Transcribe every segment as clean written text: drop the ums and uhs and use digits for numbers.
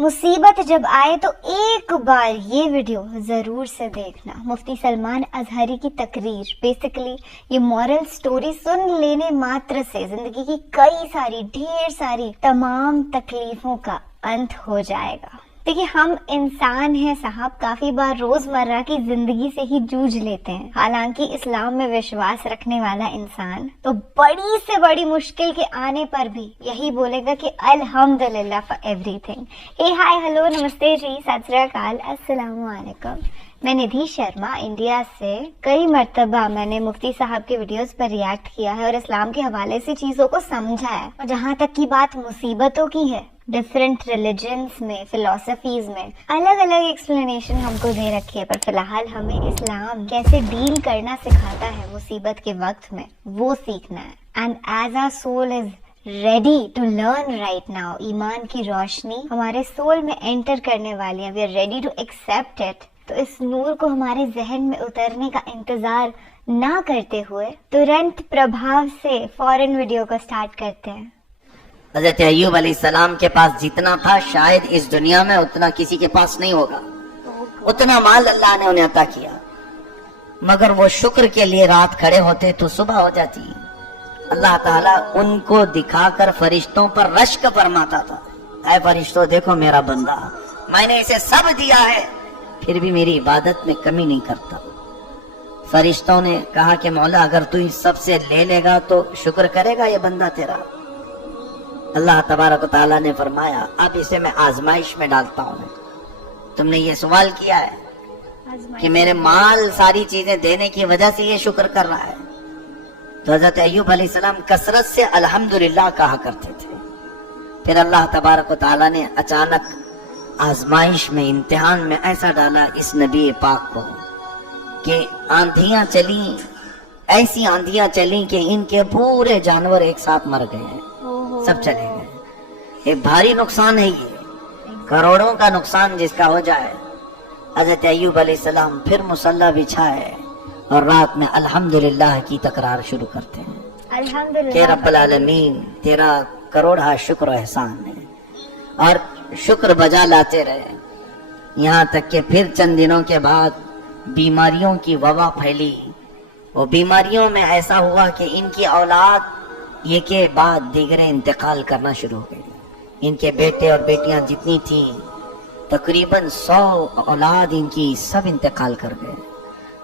मुसीबत जब आए तो एक बार ये वीडियो जरूर से देखना। मुफ्ती सलमान अजहरी की तकरीर, बेसिकली ये मॉरल स्टोरी सुन लेने मात्र से जिंदगी की कई सारी ढेर सारी तमाम तकलीफों का अंत हो जाएगा। देखिए, हम इंसान हैं साहब, काफी बार रोजमर्रा की जिंदगी से ही जूझ लेते हैं। हालांकि इस्लाम में विश्वास रखने वाला इंसान तो बड़ी से बड़ी मुश्किल के आने पर भी यही बोलेगा कि अल्हम्दुलिल्लाह for everything. Hey hi hello नमस्ते जी, सत श्री अकाल, अस्सलाम वालेकुम। मैं निधि शर्मा इंडिया से। कई मर्तबा मैंने मुफ्ती साहब के वीडियोस पर रिएक्ट किया है और इस्लाम के हवाले से चीजों को समझा है। और जहाँ तक की बात मुसीबतों की है, डिफरेंट रिलीजन्स में, फिलोसफीज में अलग अलग एक्सप्लेनेशन हमको दे रखी है, पर फिलहाल हमें इस्लाम कैसे डील करना सिखाता है मुसीबत के वक्त में, वो सीखना है। And as our soul is ready to learn right now, ईमान की रोशनी हमारे सोल में एंटर करने वाली है, we are ready to accept it. तो इस नूर को हमारे जहन में उतरने का इंतजार ना करते हुए तुरंत प्रभाव से फौरन वीडियो को स्टार्ट करते हैं। हज़रत अय्यूब अलैहिस्सलाम के पास जितना था शायद इस दुनिया में उतना किसी के पास नहीं होगा। उतना माल अल्लाह ने उन्हें अता किया, मगर वो शुक्र के लिए रात खड़े होते तो सुबह हो जाती। अल्लाह ताला उनको दिखाकर फरिश्तों पर रश्क फरमाता था, ऐ फरिश्तों देखो मेरा बंदा, मैंने इसे सब दिया है फिर भी मेरी इबादत में कमी नहीं करता। फरिश्तों ने कहा कि मौला अगर तू इस सब से ले लेगा तो शुक्र करेगा ये बंदा तेरा। अल्लाह तबारक व तआला ने फरमाया अब इसे मैं आजमाइश में डालता हूँ। तुमने ये सवाल किया है कि मेरे माल सारी चीजें देने की वजह से ये शुक्र कर रहा है। तो हजरत अय्यूब अलैहिस्सलाम कसरत से अल्हम्दुलिल्लाह कहा करते थे। फिर अल्लाह तबारक व तआला ने अचानक आजमाइश में, इम्तिहान में ऐसा डाला इस नबी पाक को कि आंधियां चली, ऐसी आंधियां चली कि इनके पूरे जानवर एक साथ मर गए हैं, सब चले गए। एक भारी नुकसान है ये, करोड़ों का नुकसान जिसका हो जाए। हज़रत अय्यूब अलैहिस्सलाम फिर मुसल्ला बिछाए और रात में अल्हम्दुलिल्लाह की तकरार शुरू करते हैं, अल्हम्दुलिल्लाह के रब्बुल आलमीन तेरा करोड़ा शुक्र एहसान है, और शुक्र बजा लाते रहे। यहाँ तक कि फिर चंद दिनों के बाद बीमारियों की वबा फैली। वो बीमारियों में ऐसा हुआ कि इनकी औलाद ये के बाद दीगरे इंतकाल करना शुरू हो गए। इनके बेटे और बेटियां जितनी थी तकरीबन 100 औलाद इनकी सब इंतकाल कर गए।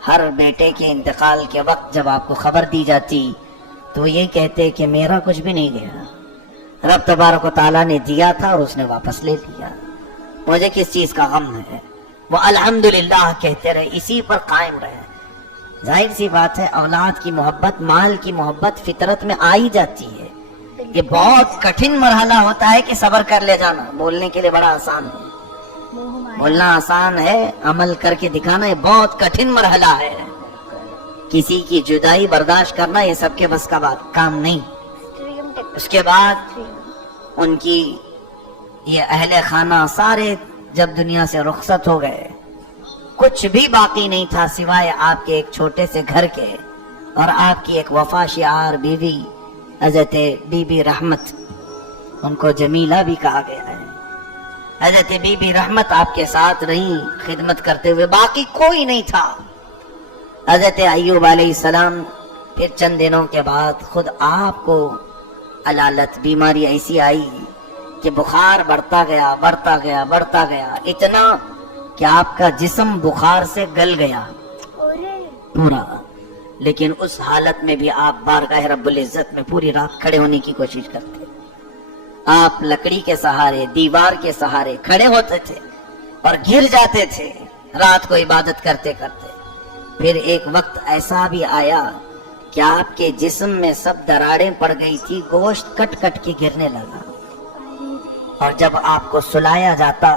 हर बेटे के इंतकाल के वक्त जब आपको खबर दी जाती तो ये कहते कि मेरा कुछ भी नहीं गया, रब तबारक व तआला ने दिया था और उसने वापस ले लिया, मुझे किस चीज का गम है। वो अल्हम्दुलिल्लाह कहते रहे, इसी पर कायम रहे। जाहिर सी बात है औलाद की मोहब्बत, माल की मोहब्बत फितरत में आ ही जाती है। ये बहुत कठिन मरहला होता है कि सब्र कर ले जाना। बोलने के लिए बड़ा आसान है, बोलना आसान है, अमल करके दिखाना ये बहुत कठिन मरहला है। किसी की जुदाई बर्दाश्त करना ये सबके बस का बात काम नहीं। उसके बाद उनकी ये अहले खाना सारे जब दुनिया से रुखसत हो गए, कुछ भी बाकी नहीं था सिवाय आपके एक छोटे से घर के और आपकी एक वफाशियार बीवी हजरत बीबी रहमत, उनको जमीला भी कहा गया है। हजरत बीबी रहमत आपके साथ रही खिदमत करते हुए, बाकी कोई नहीं था। हजरत अय्यूब अलैहिस्सलाम फिर चंद दिनों के बाद खुद आपको अलालत बीमारी ऐसी आई कि बुखार बढ़ता गया बढ़ता गया बढ़ता गया, इतना कि आपका जिस्म बुखार से गल गया पूरा। लेकिन उस हालत में भी आप बारगाह रब्बुल इज्जत में पूरी रात खड़े होने की कोशिश करते। आप लकड़ी के सहारे, दीवार के सहारे खड़े होते थे और गिर जाते थे रात को इबादत करते करते। फिर एक वक्त ऐसा भी आया कि आपके जिस्म में सब दरारें पड़ गई थी, गोश्त कट कट के गिरने लगा। और जब आपको सुलाया जाता,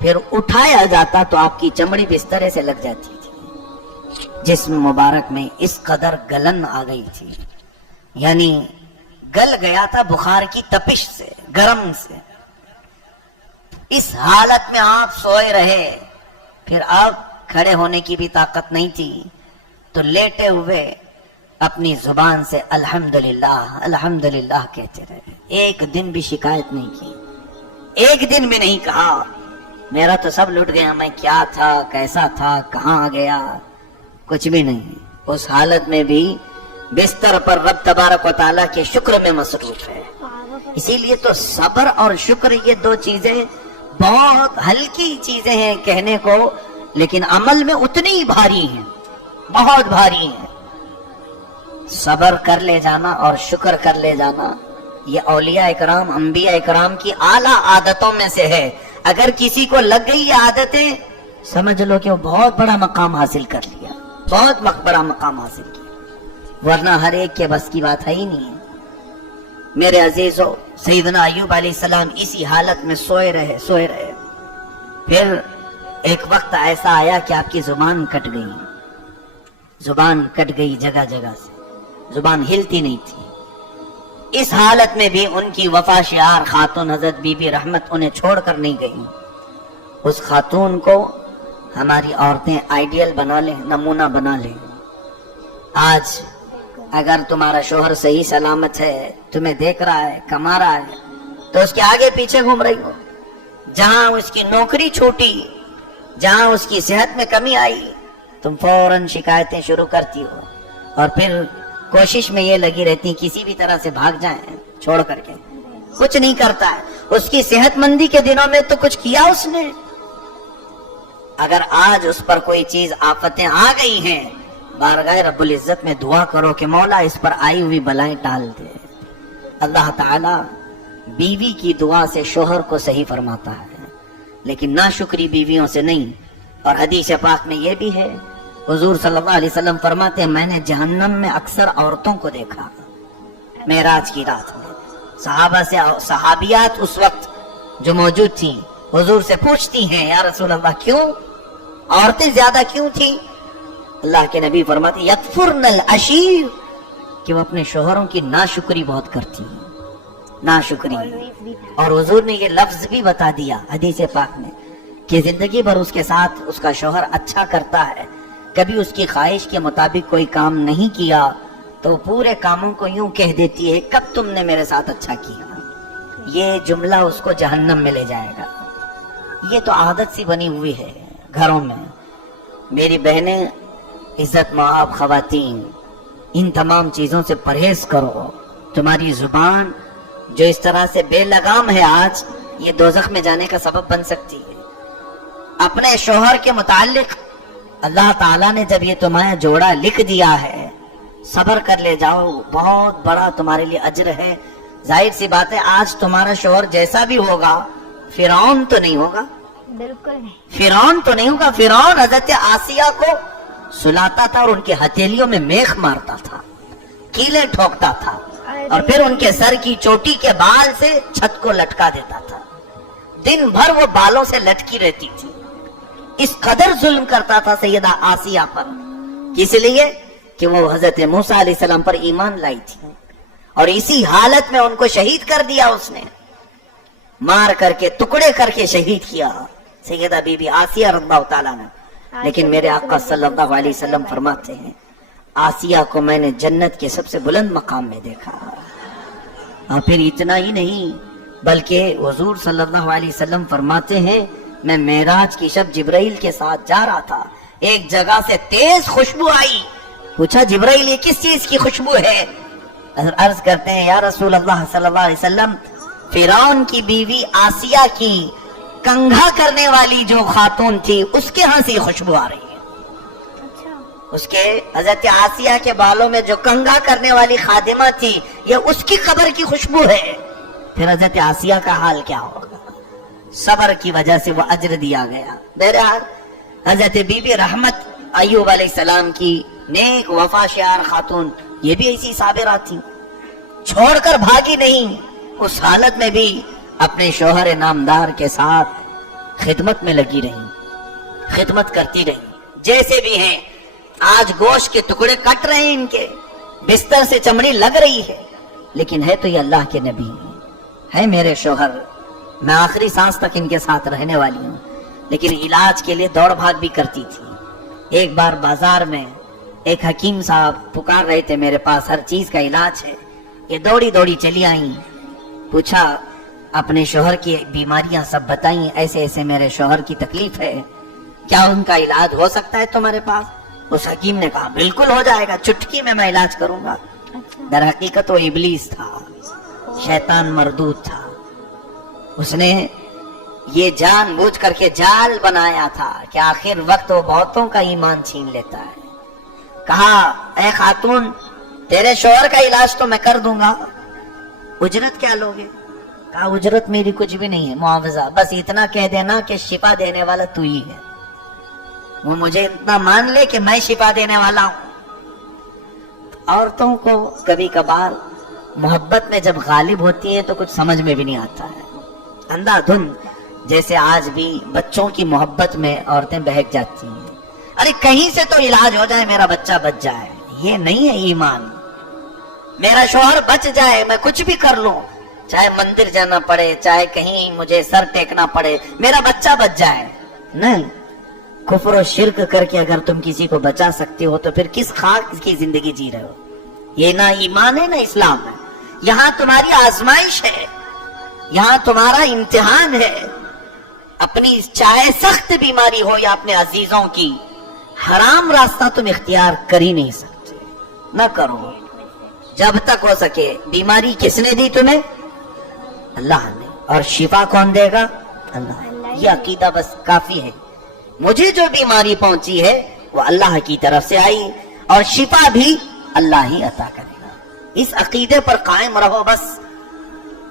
फिर उठाया जाता तो आपकी चमड़ी बिस्तरे से लग जाती थी। जिस्म मुबारक में इस कदर गलन आ गई थी, यानी गल गया था बुखार की तपिश से, गर्म से। इस हालत में आप सोए रहे। फिर अब खड़े होने की भी ताकत नहीं थी, तो लेटे हुए अपनी जुबान से अल्हम्दुलिल्लाह अल्हम्दुलिल्लाह कहते रहे। एक दिन भी शिकायत नहीं की, एक दिन भी नहीं कहा मेरा तो सब लुट गया, मैं क्या था, कैसा था, कहाँ आ गया, कुछ भी नहीं। उस हालत में भी बिस्तर पर रब तबारक व तआला के शुक्र में मसरूफ है। इसीलिए तो सब्र और शुक्र ये दो चीजें बहुत हल्की चीजें हैं कहने को, लेकिन अमल में उतनी ही भारी हैं, बहुत भारी हैं। सब्र कर ले जाना और शुक्र कर ले जाना ये औलिया इकराम, अंबिया इकराम की आला आदतों में से है। अगर किसी को लग गई ये आदतें, समझ लो कि वो बहुत बड़ा मकाम हासिल कर लिया, बहुत बड़ा मकाम हासिल किया, वरना हर एक के बस की बात है ही नहीं है। मेरे अजीजों, सैयदना अय्यूब अलैहिस्सलाम इसी हालत में सोए रहे। फिर एक वक्त ऐसा आया कि आपकी जुबान कट गई जगह जगह से, जुबान हिलती नहीं थी। इस हालत में भी उनकी वफा शियार खातून हजरत बीबी रहमत उन्हें छोड़कर नहीं गई। उस खातून को हमारी औरतें आइडियल बना लें, नमूना बना लें। आज अगर तुम्हारा शोहर सही सलामत है, तुम्हें देख रहा है, कमा रहा है, तो उसके आगे पीछे घूम रही हो। जहां उसकी नौकरी छूटी, जहां उसकी सेहत में कमी आई, तुम फौरन शिकायतें शुरू करती हो और फिर कोशिश में ये लगी रहती किसी भी तरह से भाग जाए छोड़ करके। कुछ नहीं करता है। उसकी सेहतमंदी के दिनों में तो कुछ किया उसने। अगर आज उस पर कोई चीज आफतें आ गई हैं, बारगाह रब्बुल इज्जत में दुआ करो कि मौला इस पर आई हुई बलाएं टाल दे। अल्लाह ताला बीवी की दुआ से शोहर को सही फरमाता है, लेकिन नाशुक्री बीवियों से नहीं। और हदीस पाक में ये भी है, हुजूर सल्लल्लाहु अलैहि वसल्लम फरमाते हैं, मैंने जहन्नम में अक्सर औरतों को देखा मेराज की रात में। सहाबा से सहाबियात उस वक्त जो मौजूद थी हुजूर से पूछती हैं, या रसूल अल्लाह क्यों औरतें ज्यादा क्यों थी? अल्लाह के नबी फरमाते यकफुरनल अशीर, कि वो अपने शोहरों की नाशुक्री बहुत करती है, नाशुक्री। और हुजूर ने ये लफ्ज भी बता दिया हदीस पाक में कि जिंदगी भर उसके साथ उसका शोहर अच्छा करता है, कभी उसकी ख्वाहिश के मुताबिक कोई काम नहीं किया तो पूरे कामों को यूं कह देती है, कब तुमने मेरे साथ अच्छा किया। ये जुमला उसको जहन्नम में ले जाएगा। ये तो आदत सी बनी हुई है घरों में। मेरी बहनें, इज्जत माब खवातीन, इन तमाम चीजों से परहेज करो। तुम्हारी जुबान जो इस तरह से बेलगाम है आज, ये दोज़ख में जाने का सबब बन सकती है। अपने शोहर के मुताल्लिक अल्लाह ताला ने जब ये तुम्हारा जोड़ा लिख दिया है, सब्र कर ले जाओ, बहुत बड़ा तुम्हारे लिए अज्र है। जाहिर सी बात है, आज तुम्हारा शोहर जैसा भी होगा, फिरौन तो नहीं होगा, बिल्कुल नहीं, फिरौन तो नहीं होगा। फिरौन हजरत आसिया को सुलाता था और उनकी हथेलियों में मेख मारता था, कीले ठोकता था, और फिर उनके सर की चोटी के बाल से छत को लटका देता था। दिन भर वो बालों से लटकी रहती थी। इस कदर जुल्म करता था सैयदा आसिया पर, इसलिए कि वो हजरत मूसा अलैहिस्सलाम पर ईमान लाई थी, और इसी हालत में उनको शहीद कर दिया उसने, मार करके टुकड़े करके शहीद किया सैयदा बीबी आसिया रज़ियल्लाहु ताला ने। लेकिन मेरे आका सल्लल्लाहु अलैहि वसल्लम फरमाते हैं, आसिया को मैंने जन्नत के सबसे बुलंद मकाम में देखा। और फिर इतना ही नहीं, बल्कि हुजूर सल्लल्लाहु अलैहि वसल्लम फरमाते हैं, मैं मेराज की शब जिब्राइल के साथ जा रहा था, एक जगह से तेज खुशबू आई। पूछा, जिब्राइल ये किस चीज की खुशबू है? अर्ज करते हैं, या रसूल अल्लाह सल्लल्लाहु अलैहि वसल्लम, फिरौन की बीवी आसिया की कंघा करने वाली जो खातून थी, उसके यहाँ से खुशबू आ रही है। उसके हजरत आसिया के बालों में जो कंघा करने वाली खादिमा थी, ये उसकी कब्र की खुशबू है। फिर हजरत आसिया का हाल क्या होगा? सब्र की वजह से वो अज्र दिया गया। बहरहाल हजरत बीबी रहमत अय्यूब अलैहिस्सलाम की नेक वफाशियार खातून, ये भी ऐसी साबिरा थी, छोड़कर भागी नहीं। उस हालत में भी अपने शोहर नामदार के साथ खिदमत में लगी रही, खिदमत करती रही। जैसे भी हैं, आज गोश्त के टुकड़े कट रहे हैं, इनके बिस्तर से चमड़ी लग रही है, लेकिन है तो ये अल्लाह के नबी है मेरे शोहर। मैं आखिरी सांस तक इनके साथ रहने वाली हूँ। लेकिन इलाज के लिए दौड़ भाग भी करती थी। एक बार बाजार में एक हकीम साहब पुकार रहे थे मेरे पास, हर चीज का इलाज है। ये दौड़ी दौड़ी चली आई। पूछा, अपने शोहर की बीमारियां सब बताई, ऐसे ऐसे मेरे शोहर की तकलीफ है, क्या उनका इलाज हो सकता है तुम्हारे पास? उस हकीम ने कहा बिल्कुल हो जाएगा, चुटकी में मैं इलाज करूंगा। दर हकीकत वो इबलीस था, शैतान मरदूद था। उसने ये जानबूझ करके जाल बनाया था कि आखिर वक्त वो बहुतों का ईमान छीन लेता है। कहा, ए खातून, तेरे शोहर का इलाज तो मैं कर दूंगा, उजरत क्या लोगे? कहा, उजरत मेरी कुछ भी नहीं है, मुआवजा बस इतना कह देना कि शिफा देने वाला तू ही है। वो मुझे इतना मान ले कि मैं शिफा देने वाला हूं। औरतों को कभी कभार मोहब्बत में जब गालिब होती है तो कुछ समझ में भी नहीं आता है, अंधाधुंध, जैसे आज भी बच्चों की मोहब्बत में औरतें बहक जाती हैं। अरे कहीं से तो इलाज हो जाए, मेरा बच्चा बच जाए, ये नहीं है ईमान। मेरा शौहर बच जाए, मैं कुछ भी कर लूं, चाहे मंदिर जाना पड़े, चाहे कहीं मुझे सर टेकना पड़े, मेरा बच्चा बच जाए। नहीं, कुफ्र और शिर्क करके अगर तुम किसी को बचा सकते हो तो फिर किस खाक की जिंदगी जी रहे हो? ये ना ईमान है ना इस्लाम है। यहाँ तुम्हारी आजमाइश है, यहाँ तुम्हारा इम्तिहान है। अपनी चाहे सख्त बीमारी हो या अपने अजीजों की, हराम रास्ता तुम इख्तियार कर ही नहीं सकते, न करो जब तक हो सके। बीमारी किसने दी तुम्हें? अल्लाह ने। और शिफा कौन देगा? अल्लाह। ये अकीदा बस काफी है। मुझे जो बीमारी पहुंची है वो अल्लाह की तरफ से आई और शिफा भी अल्लाह ही अता करेगा। इस अकीदे पर कायम रहो बस।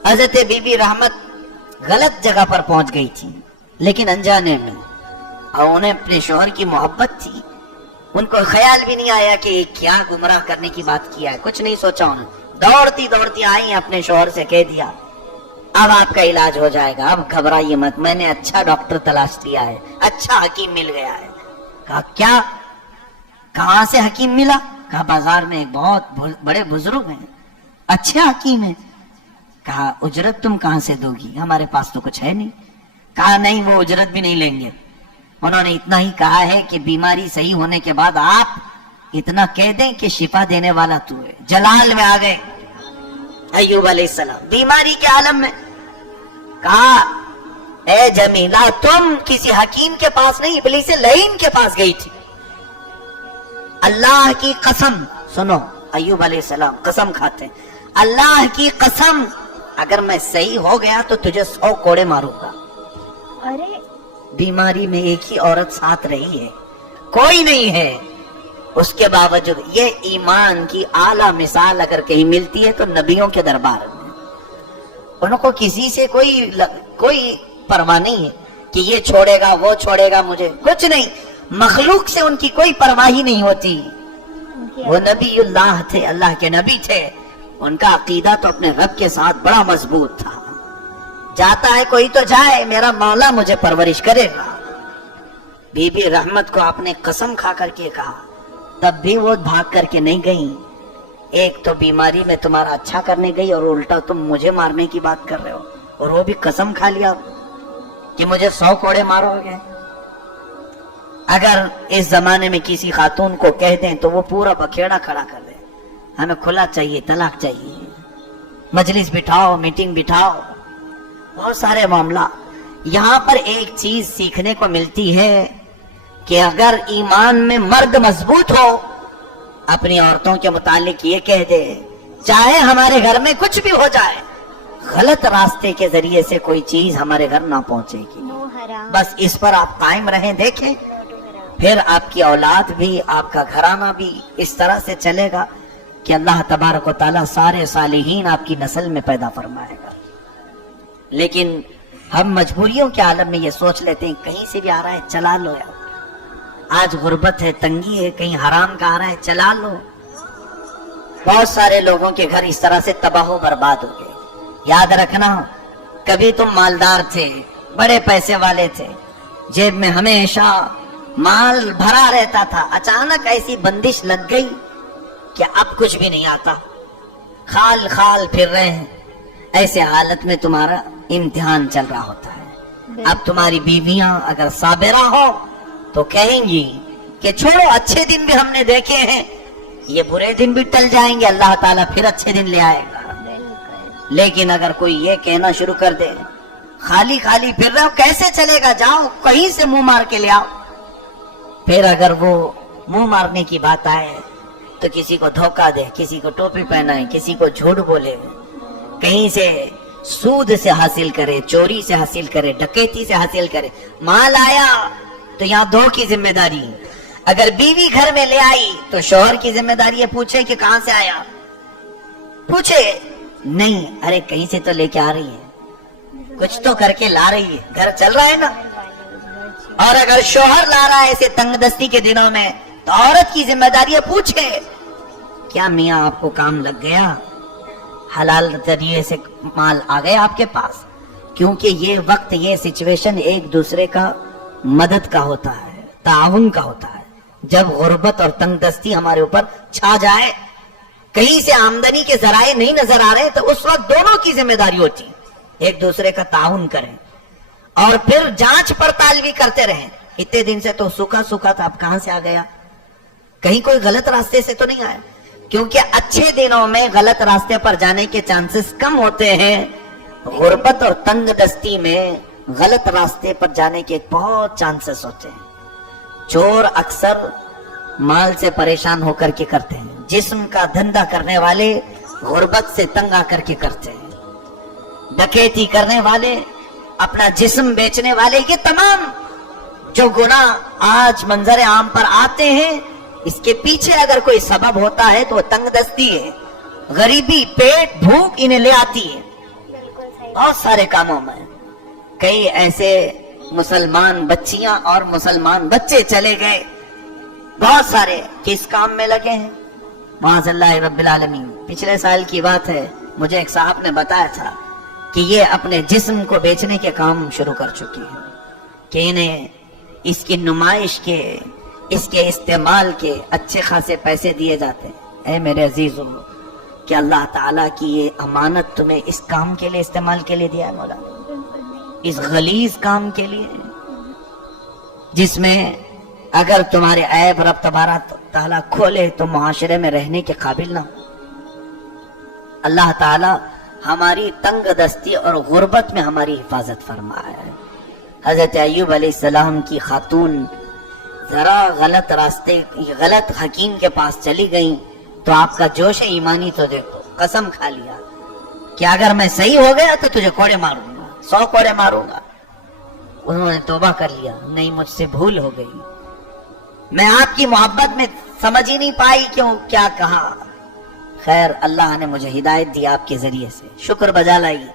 हजरत बीबी रहमत गलत जगह पर पहुंच गई थी, लेकिन अनजाने में, और उन्हें अपने शोहर की मोहब्बत थी। उनको ख्याल भी नहीं आया कि क्या गुमराह करने की बात किया है, कुछ नहीं सोचा उन्होंने। दौड़ती दौड़ती आई, अपने शोहर से कह दिया अब आपका इलाज हो जाएगा, अब घबराइए मत, मैंने अच्छा डॉक्टर तलाश लिया है, अच्छा हकीम मिल गया है। कहा क्या? कहां से हकीम मिला? कहा बाजार में एक बहुत बड़े बुजुर्ग हैं, अच्छे हकीम हैं। कहा उजरत तुम कहां से दोगी? हमारे पास तो कुछ है नहीं। कहा नहीं, वो उजरत भी नहीं लेंगे। उन्होंने इतना ही कहा है कि बीमारी सही होने के बाद आप इतना कह दें कि शिफा देने वाला तू है। जलाल में आ गए अय्यूब अलैहिस्सलाम बीमारी के आलम में। कहा ए जमीला, तुम किसी हकीम के पास नहीं, इब्लीस लईन के पास गई थी। अल्लाह की कसम, सुनो, अय्यूब अलैहिस्सलाम कसम खाते, अल्लाह की कसम, अगर मैं सही हो गया तो तुझे 100 कोड़े मारूंगा। अरे बीमारी में एक ही औरत साथ रही है, कोई नहीं है, उसके बावजूद ये ईमान की आला मिसाल अगर कहीं मिलती है तो नबियों के दरबार में। उनको किसी से कोई परवाह नहीं है कि ये छोड़ेगा वो छोड़ेगा, मुझे कुछ नहीं। मखलूक से उनकी कोई परवाह ही नहीं होती। वो नबीउल्लाह थे, अल्लाह के नबी थे। उनका अकीदा तो अपने रब के साथ बड़ा मजबूत था। जाता है कोई तो जाए, मेरा मौला मुझे परवरिश करेगा। बीबी रहमत को आपने कसम खा करके कहा, तब भी वो भाग करके नहीं गई। एक तो बीमारी में तुम्हारा अच्छा करने गई और उल्टा तुम मुझे मारने की बात कर रहे हो, और वो भी कसम खा लिया कि मुझे 100 कोड़े मारोगे। अगर इस जमाने में किसी खातून को कह दें तो वो पूरा बखेड़ा खड़ा कर दे, हमें खुला चाहिए, तलाक चाहिए, मजलिस बिठाओ, मीटिंग बिठाओ, बहुत सारे मामला। यहाँ पर एक चीज सीखने को मिलती है कि अगर ईमान में मर्द मजबूत हो, अपनी औरतों के मुतालिक ये कह दे, चाहे हमारे घर में कुछ भी हो जाए, गलत रास्ते के जरिए से कोई चीज हमारे घर ना पहुंचेगी। बस इस पर आप कायम रहें, देखें, फिर आपकी औलाद भी, आपका घराना भी इस तरह से चलेगा कि अल्लाह तबारक व तआला सारे सालिहीन आपकी नस्ल में पैदा फरमाएगा। लेकिन हम मजबूरियों के आलम में ये सोच लेते हैं कहीं से भी आ रहा है चला लो यार, आज गुर्बत है, तंगी है, कहीं हराम का आ रहा है चला लो। बहुत सारे लोगों के घर इस तरह से तबाह बर्बाद हो गए। याद रखना, कभी तुम मालदार थे, बड़े पैसे वाले थे, जेब में हमेशा माल भरा रहता था, अचानक ऐसी बंदिश लग गई कि अब कुछ भी नहीं आता, खाल खाल फिर रहे हैं। ऐसे हालत में तुम्हारा इम्तिहान चल रहा होता है। अब तुम्हारी बीवियां अगर साबिरा हो तो कहेंगी कि छोड़ो, अच्छे दिन भी हमने देखे हैं, ये बुरे दिन भी टल जाएंगे, अल्लाह ताला फिर अच्छे दिन ले आएगा। लेकिन अगर कोई ये कहना शुरू कर दे, खाली खाली फिर रहे हो, कैसे चलेगा, जाओ कहीं से मुंह मार के ले आओ। फिर अगर वो मुंह मारने की बात आए तो किसी को धोखा दे, किसी को टोपी पहनाए, किसी को झूठ बोले, कहीं से सूद से हासिल करे, चोरी से हासिल करे, डकैती से हासिल करे। माल आया तो यहाँ दो की जिम्मेदारी, अगर बीवी घर में ले आई तो शौहर की जिम्मेदारी है पूछे कि कहां से आया, पूछे नहीं, अरे कहीं से तो लेके आ रही है, कुछ तो करके ला रही है, घर चल रहा है ना। और अगर शौहर ला रहा है ऐसे तंगदस्ती के दिनों में तो औरत की जिम्मेदारी है पूछे क्या मियाँ आपको काम लग गया, हलाल जरिए से माल आ गया आपके पास। क्योंकि ये वक्त, ये सिचुएशन एक दूसरे का मदद का होता है, ताउन का होता है। जब गुर्बत और तंगदस्ती हमारे ऊपर छा जाए, कहीं से आमदनी के जराए नहीं नजर आ रहे, तो उस वक्त दोनों की जिम्मेदारी होती है एक दूसरे का ताउन करें और फिर जांच पड़ताल भी करते रहें। इतने दिन से तो सूखा सूखा था, अब कहां से आ गया, कहीं कोई गलत रास्ते से तो नहीं आया। क्योंकि अच्छे दिनों में गलत रास्ते पर जाने के चांसेस कम होते हैं, गुर्बत और तंगदस्ती में गलत रास्ते पर जाने के बहुत चांसेस होते हैं। चोर अक्सर माल से परेशान होकर के करते हैं, जिस्म का धंधा करने वाले गुर्बत से तंग आकर के करते हैं, डकैती करने वाले, अपना जिस्म बेचने वाले, ये तमाम जो गुनाह आज मंजर आम पर आते हैं, इसके पीछे अगर कोई सबब होता है तो तंगदस्ती है, गरीबी, पेट, भूख इन्हें ले आती है। बहुत सारे कामों में कई ऐसे मुसलमान बच्चियां और मुसलमान बच्चे चले गए, बहुत सारे किस काम में लगे हैं, माज़अल्लाह रब्बिल आलमीन। पिछले साल की बात है, मुझे एक साहब ने बताया था कि ये अपने जिस्म को बेचने के काम शुरू कर चुकी हैं, कि इन्हें इसकी नुमाइश के, इसके इस्तेमाल के अच्छे खासे पैसे दिए जाते हैं। ऐ मेरे अजीजों, कि अल्लाह ताला की ये अमानत तुम्हें इस काम के लिए, इस्तेमाल के लिए दिया है मौला, इस गलीज काम के लिए, जिसमें अगर तुम्हारे ऐब रब तबारक ताला खोले तो मुआशरे में रहने के काबिल ना। अल्लाह ताला हमारी तंगदस्ती और गुर्बत में हमारी हिफाजत फरमाए। हजरत अय्यूब अलैहिस्सलाम की खातून जरा गलत रास्ते, गलत हकीम के पास चली गई तो आपका जोश ईमानी तो देखो, कसम खा लिया कि अगर मैं सही हो गया तो तुझे कोड़े मारूंगा, 100 कोड़े मारूंगा। उन्होंने तौबा कर लिया, नहीं मुझसे भूल हो गई, मैं आपकी मोहब्बत में समझ ही नहीं पाई क्यों क्या कहा। खैर अल्लाह ने मुझे हिदायत दी आपके जरिए से, शुक्र बजा लाई,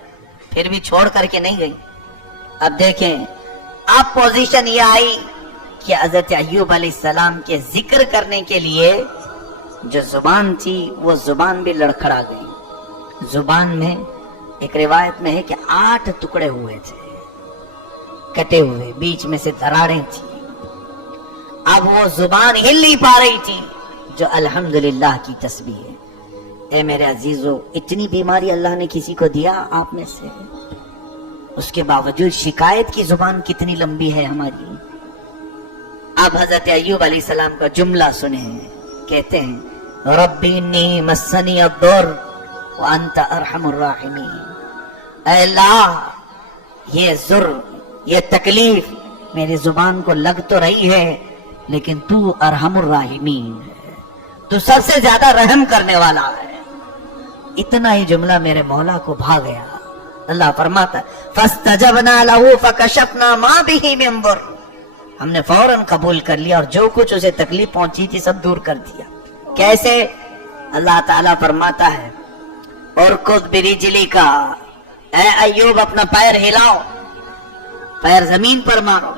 फिर भी छोड़ करके नहीं गई। अब देखें, अब पोजीशन ये आई कि हजरत अय्यूब अलैहिस्सलाम के जिक्र करने के लिए जो जुबान थी वो जुबान भी लड़खड़ा गई। जुबान में एक रिवायत में है कि 8 टुकड़े हुए थे, कटे हुए, बीच में से दरारें थी। अब वो जुबान हिल नहीं पा रही थी, जो अल्हम्दुलिल्लाह की तस्बीह है। ए मेरे अजीजों, इतनी बीमारी अल्लाह ने किसी को दिया आप में से, उसके बावजूद शिकायत की जुबान कितनी लंबी है हमारी। आप हजरत अय्यूब अलैहिस्सलाम का जुमला सुने, कहते हैं रब्बी इन्नी मस्सनी अद्दुर व अंत अरहमुर राहिमीन। ऐ अल्लाह, ये जुर्म, ये तकलीफ मेरी जुबान को लग तो रही है, लेकिन तू अरहमुर राहिमीन है, तू सबसे ज्यादा रहम करने वाला है। इतना ही जुमला मेरे मौला को भा गया। अल्लाह फरमाता फस्तजबना लहू फकशफना मा बिही मिन दुर, हमने फौरन कबूल कर लिया और जो कुछ उसे तकलीफ पहुंची थी सब दूर कर दिया। कैसे? अल्लाह ताला फरमाता है और खुद बिरिजली का, ऐ अय्यूब अपना पैर हिलाओ, पैर जमीन पर मारो।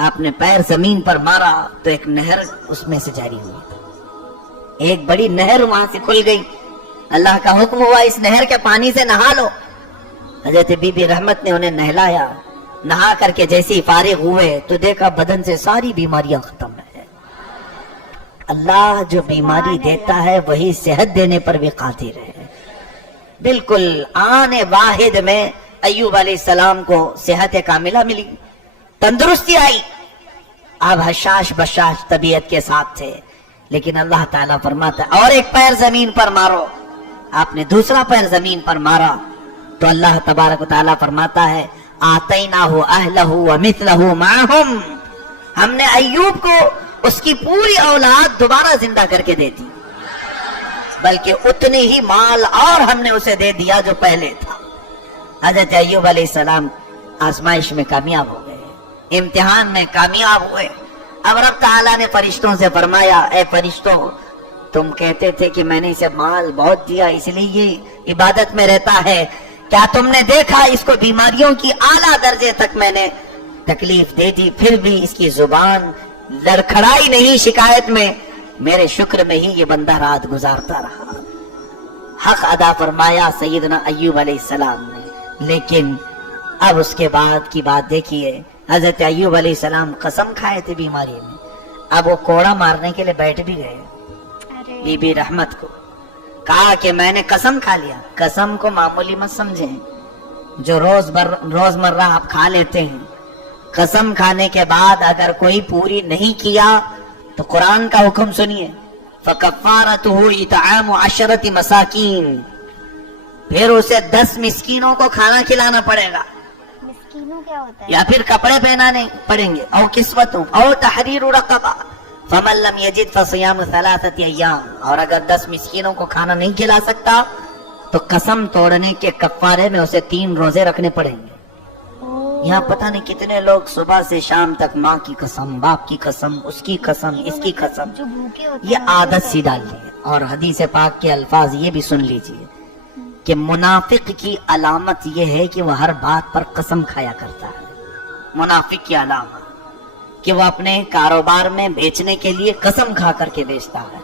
आपने पैर जमीन पर मारा तो एक नहर उसमें से जारी हुई, एक बड़ी नहर वहां से खुल गई। अल्लाह का हुक्म हुआ इस नहर के पानी से नहा लो। हजरत बीबी रहमत ने उन्हें नहलाया, नहा करके जैसे ही फारिग हुए तो देखा बदन से सारी बीमारियां खत्म है। अल्लाह जो बीमारी देता है वही सेहत देने पर भी कादिर है। बिल्कुल आने वाहिद में अय्यूब अलैहिस्सलाम को सेहत कामिला मिली, तंदुरुस्ती आई। आप हशाश बशाश तबीयत के साथ थे, लेकिन अल्लाह ताला फरमाता और एक पैर जमीन पर मारो। आपने दूसरा पैर जमीन पर मारा तो अल्लाह तबारक व तआला फरमाता है आतैनाहु अहलहु व मिथलहु माहुम, हमने अय्यूब को उसकी पूरी औलाद दोबारा जिंदा करके दे दी, बल्कि उतनी ही माल और हमने उसे दे दिया जो पहले था। हजरत अय्यूब अलैहिस्सलाम आजमाइश में कामयाब हो गए, इम्तिहान में कामयाब हुए। अब रब ताला ने फरिश्तों से फरमाया, ए फरिश्तों, तुम कहते थे कि मैंने इसे माल बहुत दिया इसलिए ये इबादत में रहता है, क्या तुमने देखा इसको बीमारियों की आला दर्जे तक मैंने तकलीफ दे दी, फिर भी इसकी जुबान लड़खड़ाई नहीं शिकायत में, मेरे शुक्र में ही ये बंदा रात गुजारता रहा। हक अदा फरमाया सैयदना अय्यूब अलैहिस्सलाम ने। लेकिन अब उसके बाद की बात देखिए, हजरत अय्यूब अलैहिस्सलाम कसम खाए थे बीमारी में, अब वो कोड़ा मारने के लिए बैठ भी गए। बीबी रहमत को कहा कि मैंने कसम खा लिया। कसम को मामूली मत समझें, जो रोजमर्रा आप खा लेते हैं। कसम खाने के बाद अगर कोई पूरी नहीं किया तो कुरान का हुक्म सुनिए, फकफ्फारतुहु इतआमु अशरति मसाकीन, फिर उसे 10 मिस्कीनों को खाना खिलाना पड़ेगा। मिस्कीनों क्या होता है? या फिर कपड़े पहनाने पड़ेंगे, और किस्वतों और तहरीरु रक़बा, फमन लम यजिद फसियाम सलासति अय्याम। और अगर 10 मिस्कीनों को खाना नहीं खिला सकता तो कसम तोड़ने के कफ्फारे में उसे 3 रोजे रखने पड़ेंगे। यहाँ पता नहीं कितने लोग सुबह से शाम तक माँ की कसम, बाप की कसम, उसकी कसम, इसकी कसम, जो भूखे होते ये हैं आदत सी डाल ली। और हदीस पाक के अल्फाज ये भी सुन लीजिए कि मुनाफिक की अलामत ये है कि वह हर बात पर कसम खाया करता है। मुनाफिक की अलामत कि वह अपने कारोबार में बेचने के लिए कसम खा करके बेचता है।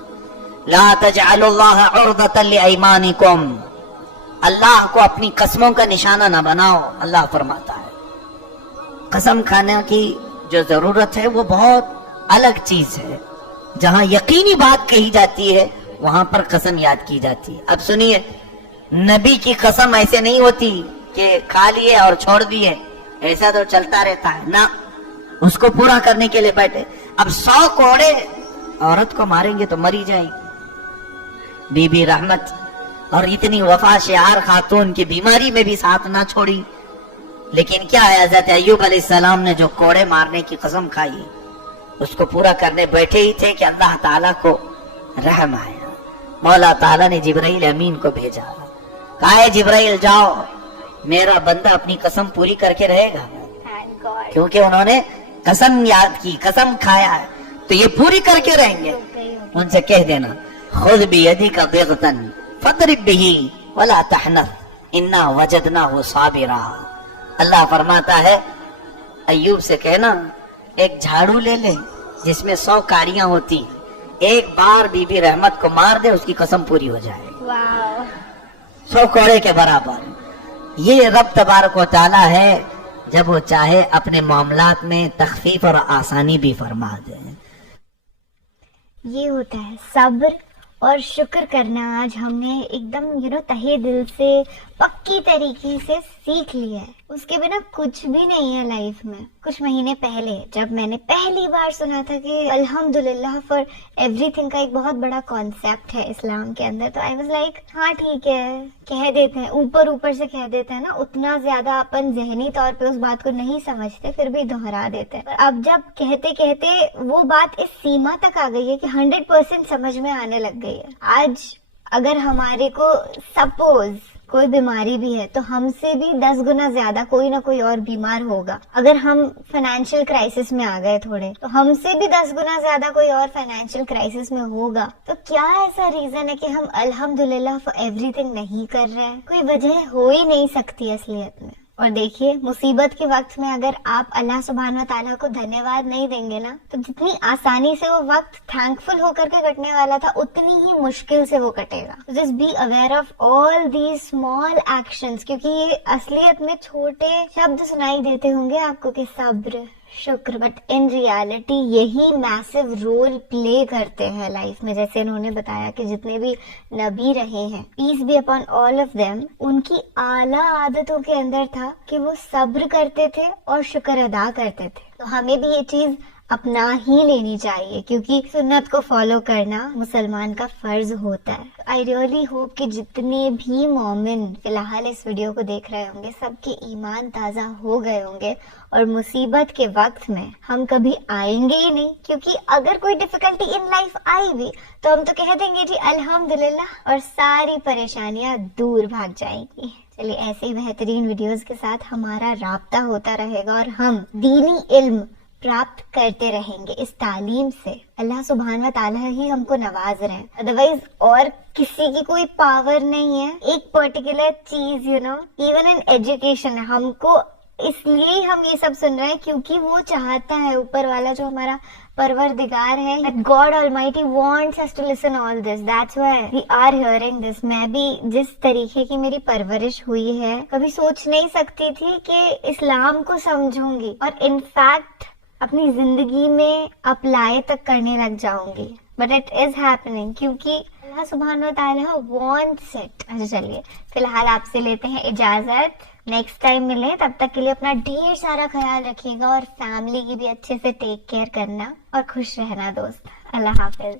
ला तजअलुल्लाह उर्दतन लिअयमानिकुम, अल्लाह को अपनी कसमों का निशाना न बनाओ। अल्लाह फरमाता है कसम खाने की जो जरूरत है वो बहुत अलग चीज है। जहां यकीनी बात कही जाती है वहां पर कसम याद की जाती है। अब सुनिए, नबी की कसम ऐसे नहीं होती कि खा लिए और छोड़ दिए, ऐसा तो चलता रहता है ना, उसको पूरा करने के लिए बैठे। अब 100 कोड़े औरत को मारेंगे तो मरी जाएंगे। बीबी रहमत और इतनी वफा शियार खातून की बीमारी में भी साथ ना छोड़ी। लेकिन क्या है, हजरत अय्यूब अलैहिस्सलाम ने जो कोड़े मारने की कसम खाई उसको पूरा करने बैठे ही थे कि अल्लाह ताला को रहम आया। मौला ताला ने जिब्राइल अमीन को भेजा, कहा है जिब्राइल जाओ, मेरा बंदा अपनी कसम पूरी करके रहेगा, क्योंकि उन्होंने कसम याद की, कसम खाया है तो ये पूरी करके रहेंगे। उनसे कह देना खुद बियदिका बिगतन फदरिब बिही वला तहनथ इन्ना वजदनाहु साबिरा। अल्लाह फरमाता है अय्यूब से कहना एक झाड़ू ले ले जिसमें 100 काड़ियां होती हैं, एक बार बीबी रहमत को मार दे, उसकी कसम पूरी हो जाए। 100 कोड़े के बराबर। ये रब तबारक व तआला है, जब वो चाहे अपने मामलात में तखफीफ और आसानी भी फरमा दे। ये होता है सब्र और शुक्र करना। आज हमने एकदम तहे दिल से पक्की तरीके से सीख लिया है। उसके बिना कुछ भी नहीं है लाइफ में। कुछ महीने पहले जब मैंने पहली बार सुना था कि अल्हम्दुलिल्लाह फॉर एवरीथिंग का एक बहुत बड़ा कॉन्सेप्ट है इस्लाम के अंदर, तो आई वाज लाइक हाँ ठीक है, कह देते हैं, ऊपर ऊपर से कह देते हैं ना, उतना ज्यादा अपन जहनी तौर पे उस बात को नहीं समझते, फिर भी दोहरा देते हैं। पर अब जब कहते कहते वो बात इस सीमा तक आ गई है कि 100% समझ में आने लग गई है। आज अगर हमारे को सपोज कोई बीमारी भी है तो हमसे भी 10 गुना ज्यादा कोई ना कोई और बीमार होगा। अगर हम फाइनेंशियल क्राइसिस में आ गए थोड़े, तो हमसे भी 10 गुना ज्यादा कोई और फाइनेंशियल क्राइसिस में होगा। तो क्या ऐसा रीजन है कि हम अल्हम्दुलिल्लाह फॉर एवरीथिंग नहीं कर रहे हैं? कोई वजह हो ही नहीं सकती असलियत में। और देखिए, मुसीबत के वक्त में अगर आप अल्लाह सुब्हान व तआला को धन्यवाद नहीं देंगे ना, तो जितनी आसानी से वो वक्त थैंकफुल होकर के कटने वाला था, उतनी ही मुश्किल से वो कटेगा। Just be aware of all these small actions, क्योंकि ये असलियत में छोटे शब्द सुनाई देते होंगे आपको कि सब्र, शुक्र, बट इन रियलिटी यही मैसिव रोल प्ले करते हैं लाइफ में। जैसे इन्होंने बताया कि जितने भी नबी रहे हैं, peace be upon all of them, उनकी आला आदतों के अंदर था कि वो सब्र करते थे और शुक्र अदा करते थे। तो हमें भी ये चीज अपना ही लेनी चाहिए, क्योंकि सुन्नत को फॉलो करना मुसलमान का फर्ज होता है। आई रियली होप कि जितने भी मोमिन फिलहाल इस वीडियो को देख रहे होंगे सबके ईमान ताज़ा हो गए होंगे और मुसीबत के वक्त में हम कभी आएंगे ही नहीं, क्योंकि अगर कोई डिफिकल्टी इन लाइफ आई भी तो हम तो कह देंगे जी अल्हम्दुलिल्लाह और सारी परेशानियां दूर भाग जाएंगी। चलिए ऐसे ही बेहतरीन वीडियोस के साथ हमारा राब्ता होता रहेगा और हम दीनी इल्म प्राप्त करते रहेंगे। इस तालीम से अल्लाह सुब्हान व तआला ही हमको नवाज रहे हैं, अदरवाइज और किसी की कोई पावर नहीं है। एक पर्टिकुलर चीज इवन इन एजुकेशन हमको इसलिए ही हम ये सब सुन रहे हैं क्योंकि वो चाहता है, ऊपर वाला जो हमारा परवरदिगार है, God almighty wants us to listen all this, that's why we are hearing this. मैं भी जिस तरीके की मेरी परवरिश हुई है कभी सोच नहीं सकती थी कि इस्लाम को समझूंगी और इनफैक्ट अपनी जिंदगी में अप्लाई तक करने लग जाऊंगी, बट इट इज हैपनिंग क्योंकि अल्लाह सुब्हान व तआला वांट्स इट। अच्छा चलिए फिलहाल आपसे लेते हैं इजाजत, नेक्स्ट टाइम मिलें, तब तक के लिए अपना ढेर सारा ख्याल रखिएगा और फैमिली की भी अच्छे से टेक केयर करना और खुश रहना दोस्त। अल्लाह हाफिज।